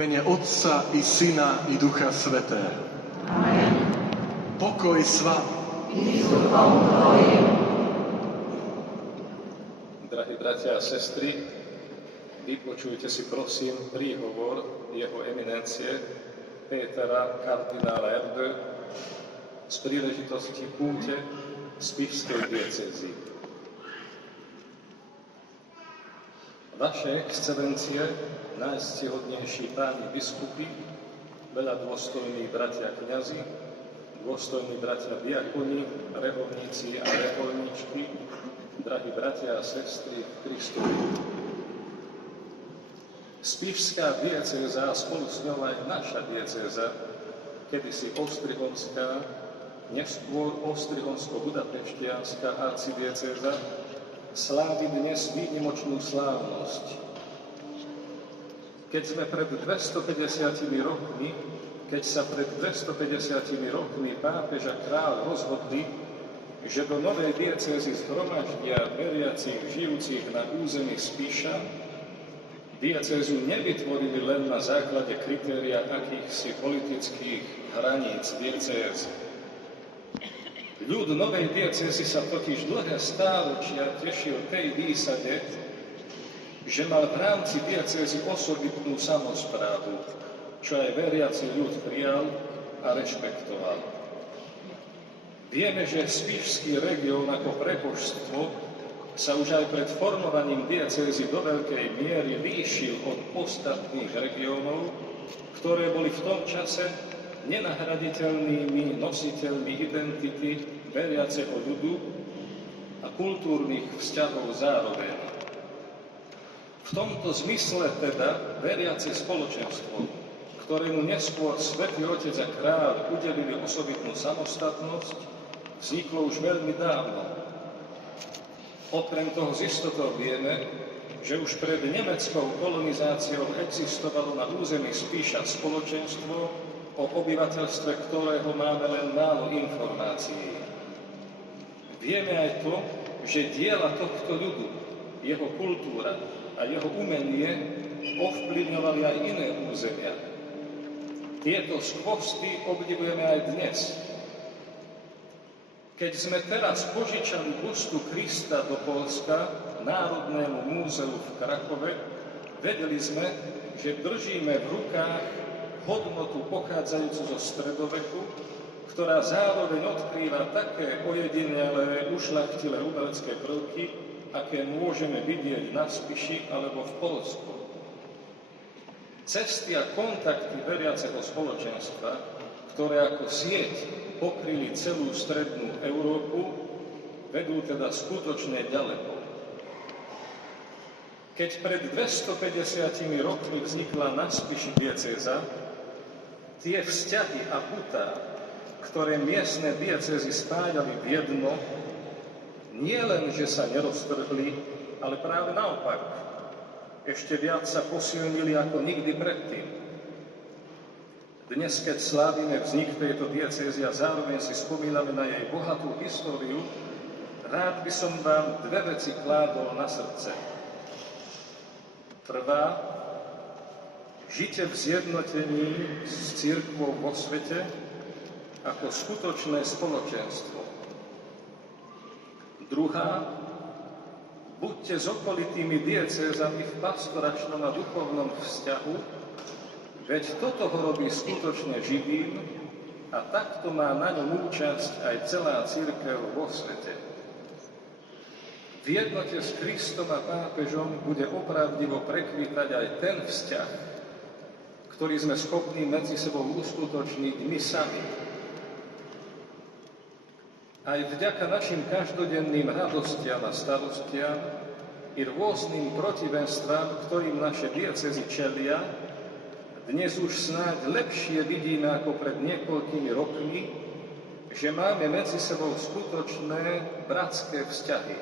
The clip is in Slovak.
mene Otca i Syna i Ducha Svätého. Amen. Pokoj s vami. I s duchom tvojim. Drahí bratia a sestry, vypočujte si prosím príhovor jeho eminencie Pétera kardinála Erdő z príležitosti púte Spišskej diecézy. Vaše excelencie, najctihodnejší páni biskupy, veľa dôstojní bratia kňazi, dôstojní bratia diakoni, reholníci a reholníčky, drahí bratia a sestry v Kristovi. Spišská diecéza a spolu s ňou aj naša diecéza, kedysi ostrihonská, neskôr ostrihonsko-budapeštianská arcidiecéza, slávi dnes výnimočnú slávnosť. Keď sa pred 250 rokmi pápež a kráľ rozhodli, že do novej diecézy zhromaždia veriacich žijúcich na území Spiša, diecézu nevytvorili len na základe kritéria akýchsi politických hraníc diecézy. Ľud novej diecézy sa totiž dlhé stáročia tešil tej výsade, že mal v rámci diecézy osobitnú samosprávu, čo aj veriaci ľud prijal a rešpektoval. Vieme, že Spišský región ako prepoštstvo sa už aj pred formovaním diecézy do veľkej miery líšil od ostatných regiónov, ktoré boli v tom čase nenahraditeľnými nositeľmi identity veriaceho ľudu a kultúrnych vzťahov zároveň. V tomto zmysle teda veriace spoločenstvo, ktorému neskôr Svätý Otec a kráľ udelili osobitnú samostatnosť, vzniklo už veľmi dávno. Okrem toho z istotou vieme, že už pred nemeckou kolonizáciou existovalo na území Spiša spoločenstvo, o obyvateľstve ktorého máme len málo informácií. Vieme aj to, že diela tohto ľudu, jeho kultúra a jeho umenie ovplyvňovali aj iné územia. Tieto skvosty obdivujeme aj dnes. Keď sme teraz požičali bustu Krista do Poľska Národnému múzeu v Krakove, vedeli sme, že držíme v rukách hodnotu pochádzajúcu zo stredoveku, ktorá zároveň odkrýva také ojedinelé, ušľachtilé umelecké prvky, aké môžeme vidieť na Spiši alebo v Poľsku. Cesty a kontakty veriaceho spoločenstva, ktoré ako sieť pokryli celú strednú Európu, vedú teda skutočne ďaleko. Keď pred 250 rokmi vznikla na Spiši diecéza, tie vzťahy a putá, ktoré miestne diecézy spájali v jedno, nie len, že sa neroztrhli, ale práve naopak, ešte viac sa posilnili ako nikdy predtým. Dnes, keď slávime vznik tejto diecézy a zároveň si spomíname na jej bohatú históriu, rád by som vám dve veci kládol na srdce. Prvá, žite v zjednotení s cirkvou vo svete ako skutočné spoločenstvo. Druhá, buďte s okolitými diecézami v pastoračnom a duchovnom vzťahu, veď toto ho robí skutočne živým a takto má na ňom účasť aj celá cirkev vo svete. V jednote s Kristom a pápežom bude opravdivo prekvitať aj ten vzťah, ktorý sme schopní medzi sebou uskutočniť my sami. Aj vďaka našim každodenným radostiam a starostiam i rôznym protivenstvám, ktorým naše diecézy čelia, dnes už snáď lepšie vidíme ako pred niekoľkými rokmi, že máme medzi sebou skutočné bratské vzťahy.